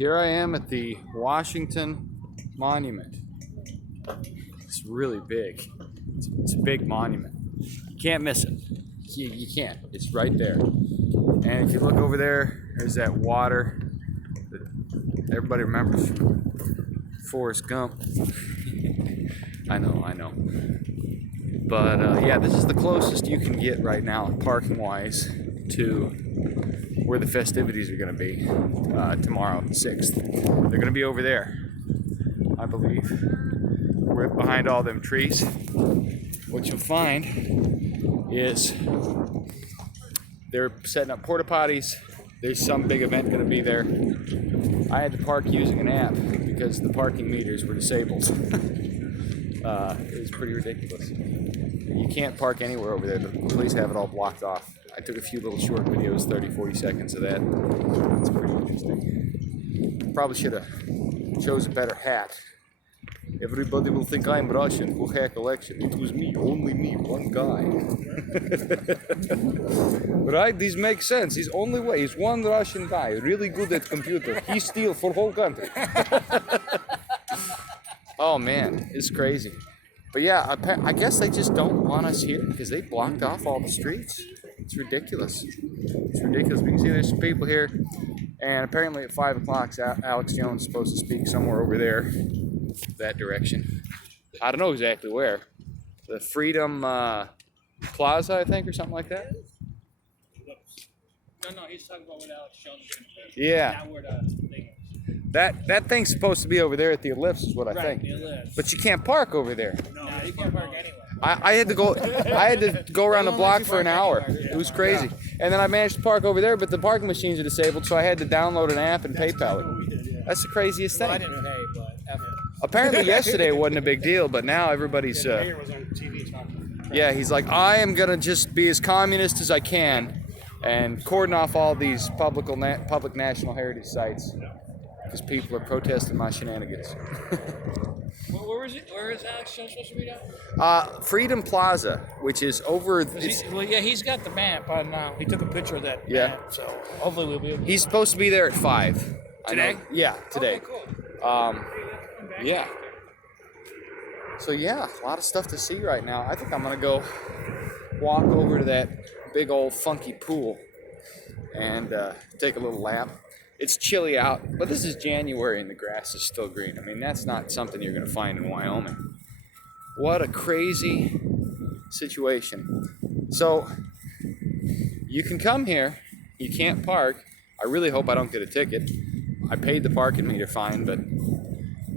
Here I am at the Washington Monument. It's really big. It's a big monument. You can't miss it. You can't. It's right there. And if you look over there, there's that water that everybody remembers from Forrest Gump. I know. But yeah, this is the closest you can get right now, parking-wise, to where the festivities are going to be tomorrow, the 6th. They're going to be over there, I believe. We're behind all them trees. What you'll find is they're setting up porta potties. There's some big event going to be there. I had to park using an app because the parking meters were disabled. It was pretty ridiculous. You can't park anywhere over there. The police have it all blocked off. I took a few little short videos, 30-40 seconds of that. It's pretty interesting. Probably should have chose a better hat. Everybody will think I'm Russian. Who hacked election? It was me, only me, one guy. Right? This makes sense. He's only way. He's one Russian guy, really good at computer. He steal for whole country. Oh man, it's crazy. But yeah, I guess they just don't want us here because they blocked off all the streets. It's ridiculous. It's ridiculous. We can see there's some people here, and apparently at 5 o'clock, Alex Jones is supposed to speak somewhere over there, that direction. I don't know exactly where. The Freedom Plaza, I think, or something like that. No, he's talking about what Alex Jones is going to do. Yeah. Not where the thing is. That thing's supposed to be over there at the Ellipse, is what I think. The Ellipse. But you can't park over there. No, you can't park anywhere. I had to go around the block for an hour. It was crazy. And then I managed to park over there, but the parking machines are disabled, so I had to download an app and PayPal it. That's the craziest thing. Well, I didn't pay, but apparently yesterday it wasn't a big deal, but now everybody's The mayor was on TV talking. yeah, he's like, I am gonna just be as communist as I can and cordon off all these public national heritage sites because people are protesting my shenanigans. where is Alex Jones supposed to be now? Freedom Plaza, which is over. He's got the map on. He took a picture of that map, so hopefully we'll be able to. He's supposed to be there at 5. Today? Yeah, today. Okay, cool. Yeah. So yeah, a lot of stuff to see right now. I think I'm gonna go walk over to that big old funky pool and take a little lap. It's chilly out, but this is January and the grass is still green. I mean, that's not something you're gonna find in Wyoming. What a crazy situation. So you can come here, you can't park. I really hope I don't get a ticket. I paid the parking meter fine, but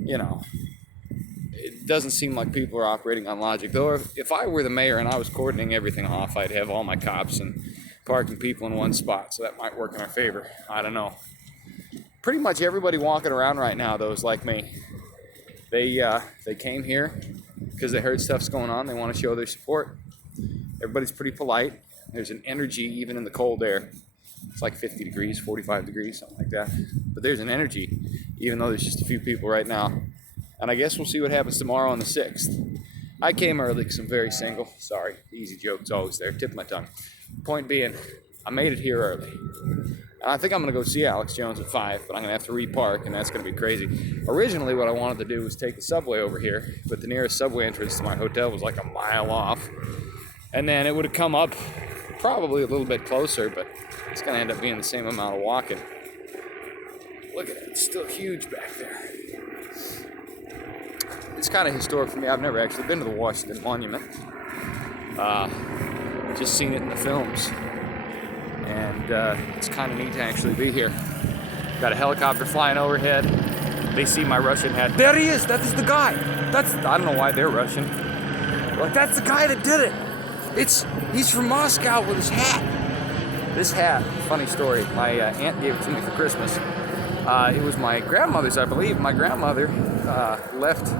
you know, it doesn't seem like people are operating on logic. Though if I were the mayor and I was cordoning everything off, I'd have all my cops and parking people in one spot, so that might work in our favor. I don't know. Pretty much everybody walking around right now, though, is like me. They came here because they heard stuff's going on. They want to show their support. Everybody's pretty polite. There's an energy even in the cold air. It's like 50 degrees, 45 degrees, something like that. But there's an energy, even though there's just a few people right now. And I guess we'll see what happens tomorrow on the 6th. I came early because I'm very single. Sorry, easy joke, it's always there. Tip of my tongue. Point being, I made it here early. And I think I'm going to go see Alex Jones at 5, but I'm going to have to repark, and that's going to be crazy. Originally, what I wanted to do was take the subway over here, but the nearest subway entrance to my hotel was like a mile off. And then it would have come up probably a little bit closer, but it's going to end up being the same amount of walking. Look at it, it's still huge back there. It's kind of historic for me. I've never actually been to the Washington Monument. Just seen it in the films. And it's kind of neat to actually be here. Got a helicopter flying overhead. They see my Russian hat. There he is! That is the guy! I don't know why they're Russian. Like, that's the guy that did it! He's from Moscow with his hat. This hat, funny story, my aunt gave it to me for Christmas. It was my grandmother's, I believe. My grandmother left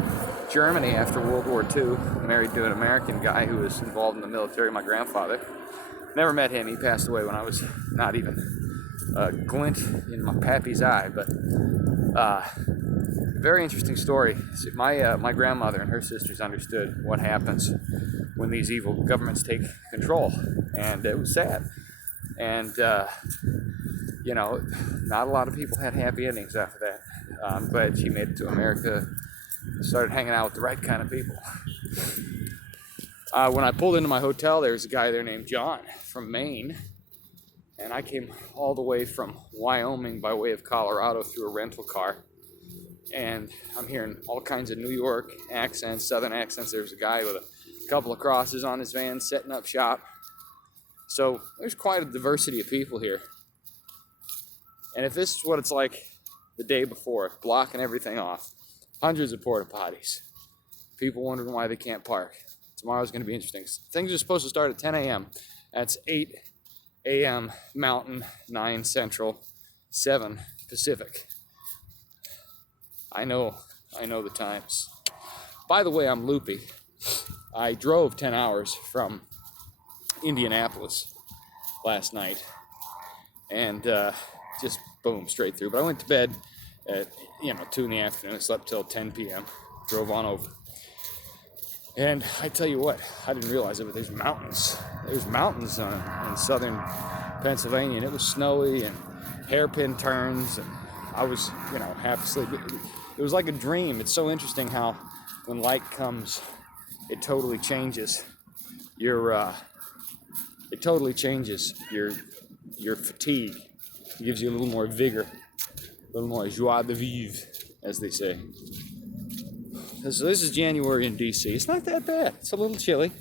Germany after World War II, married to an American guy who was involved in the military, my grandfather. Never met him. He passed away when I was not even a glint in my pappy's eye. But very interesting story. See, my grandmother and her sisters understood what happens when these evil governments take control, and it was sad. And you know, not a lot of people had happy endings after that. I'm glad she made it to America, started hanging out with the right kind of people. When I pulled into my hotel, there was a guy there named John from Maine, and I came all the way from Wyoming by way of Colorado through a rental car, and I'm hearing all kinds of New York accents, Southern accents. There's a guy with a couple of crosses on his van setting up shop. So there's quite a diversity of people here. And if this is what it's like the day before, blocking everything off, hundreds of porta potties, people wondering why they can't park. Tomorrow's going to be interesting. Things are supposed to start at 10 a.m. That's 8 a.m. Mountain, 9 Central, 7 Pacific. I know the times. By the way, I'm loopy. I drove 10 hours from Indianapolis last night, and just boom, straight through. But I went to bed at 2 in the afternoon. I slept till 10 p.m. Drove on over. And I tell you what, I didn't realize it, but there's mountains. There's mountains in southern Pennsylvania, and it was snowy and hairpin turns, and I was, half asleep. It was like a dream. It's so interesting how when light comes, it totally changes your fatigue. It gives you a little more vigor, a little more joie de vivre, as they say. So this is January in DC. It's not that bad. It's a little chilly,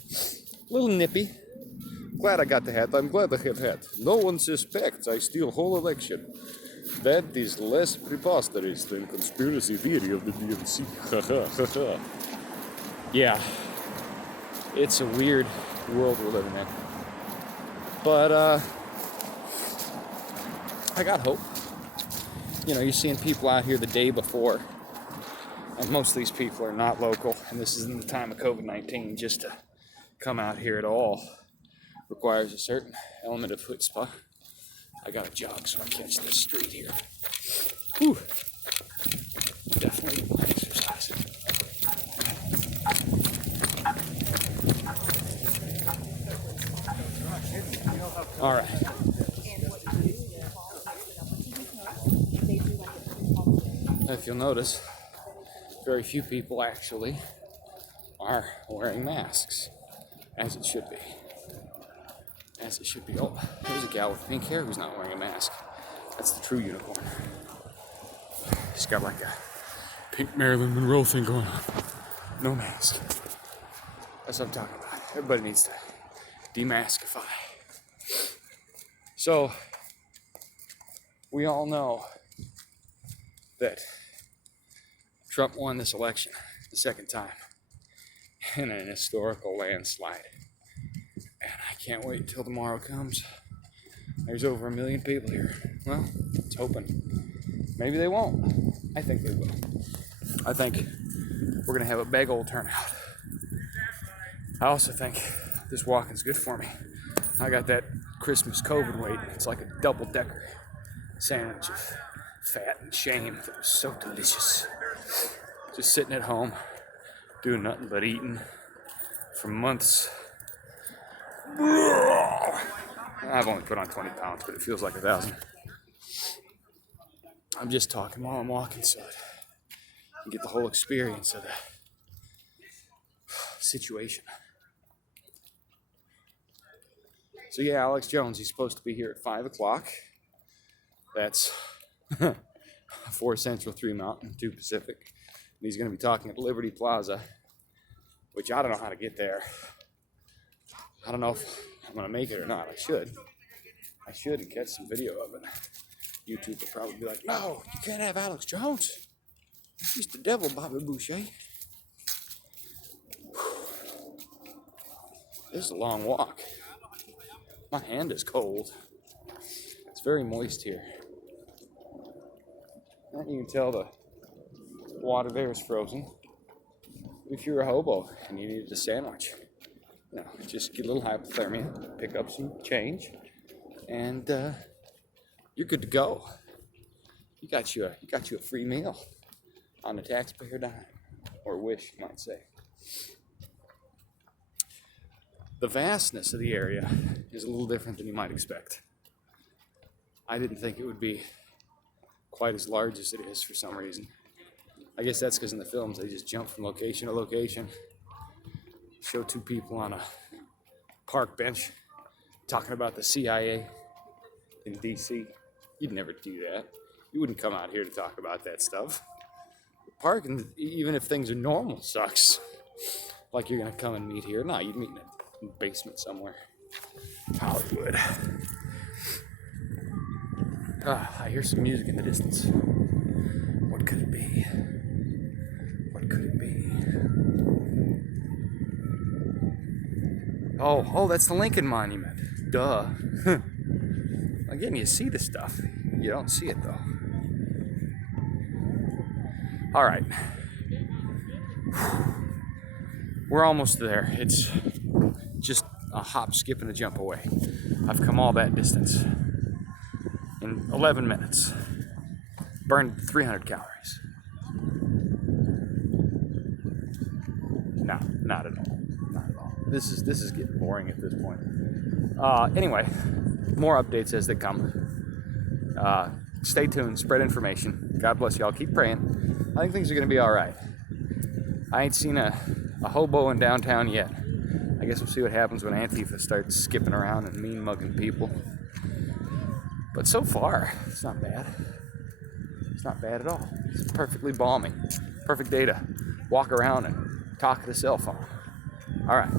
a little nippy. Glad I got the hat. I'm glad I have hat. No one suspects I steal whole election. That is less preposterous than conspiracy theory of the DNC. Yeah, it's a weird world we're living in. But I got hope. You're seeing people out here the day before. And most of these people are not local, and this is in the time of COVID-19. Just to come out here at all requires a certain element of chutzpah. I gotta jog so I catch this street here. Whew. Definitely exercising. All right. If you'll notice, very few people actually are wearing masks, as it should be. As it should be. Oh, there's a gal with pink hair who's not wearing a mask. That's the true unicorn. She's got like a pink Marilyn Monroe thing going on. No mask. That's what I'm talking about. Everybody needs to demaskify. So, we all know that Trump won this election the second time in an historical landslide. And I can't wait until tomorrow comes. There's over 1 million people here. Well, it's hoping. Maybe they won't. I think they will. I think we're going to have a big old turnout. I also think this walking's good for me. I got that Christmas COVID weight. It's like a double-decker sandwich of fat and shame that was so delicious. Just sitting at home, doing nothing but eating for months. I've only put on 20 pounds, but it feels like 1,000. I'm just talking while I'm walking so that I can get the whole experience of the situation. So yeah, Alex Jones, he's supposed to be here at 5 o'clock. That's 4 Central, 3 Mountain, 2 Pacific. And he's going to be talking at Liberty Plaza, which I don't know how to get there. I don't know if I'm going to make it or not. I should and catch some video of it. YouTube will probably be like, no, you can't have Alex Jones. He's the devil, Bobby Boucher. This is a long walk. My hand is cold. It's very moist here. And you can tell the water there is frozen. If you're a hobo and you needed a sandwich, just get a little hypothermia, pick up some change, and you're good to go. You got you a free meal on the taxpayer dime, or wish, you might say. The vastness of the area is a little different than you might expect. I didn't think it would be quite as large as it is for some reason. I guess that's because in the films they just jump from location to location, show two people on a park bench talking about the CIA in DC. You'd never do that. You wouldn't come out here to talk about that stuff. Parking, even if things are normal, sucks. Like you're gonna come and meet here. No, you'd meet in a basement somewhere. Hollywood. I hear some music in the distance. What could it be? What could it be? Oh, that's the Lincoln Monument. Duh. Again, you see the stuff. You don't see it though. All right. We're almost there. It's just a hop, skip, and a jump away. I've come all that distance in 11 minutes. Burned 300 calories. No, not at all. Not at all. This is getting boring at this point. Anyway, more updates as they come. Stay tuned. Spread information. God bless y'all. Keep praying. I think things are gonna be all right. I ain't seen a hobo in downtown yet. I guess we'll see what happens when Antifa starts skipping around and mean mugging people. But so far, it's not bad. It's not bad at all. It's perfectly balmy. Perfect day to walk around and talk to the cell phone. All right.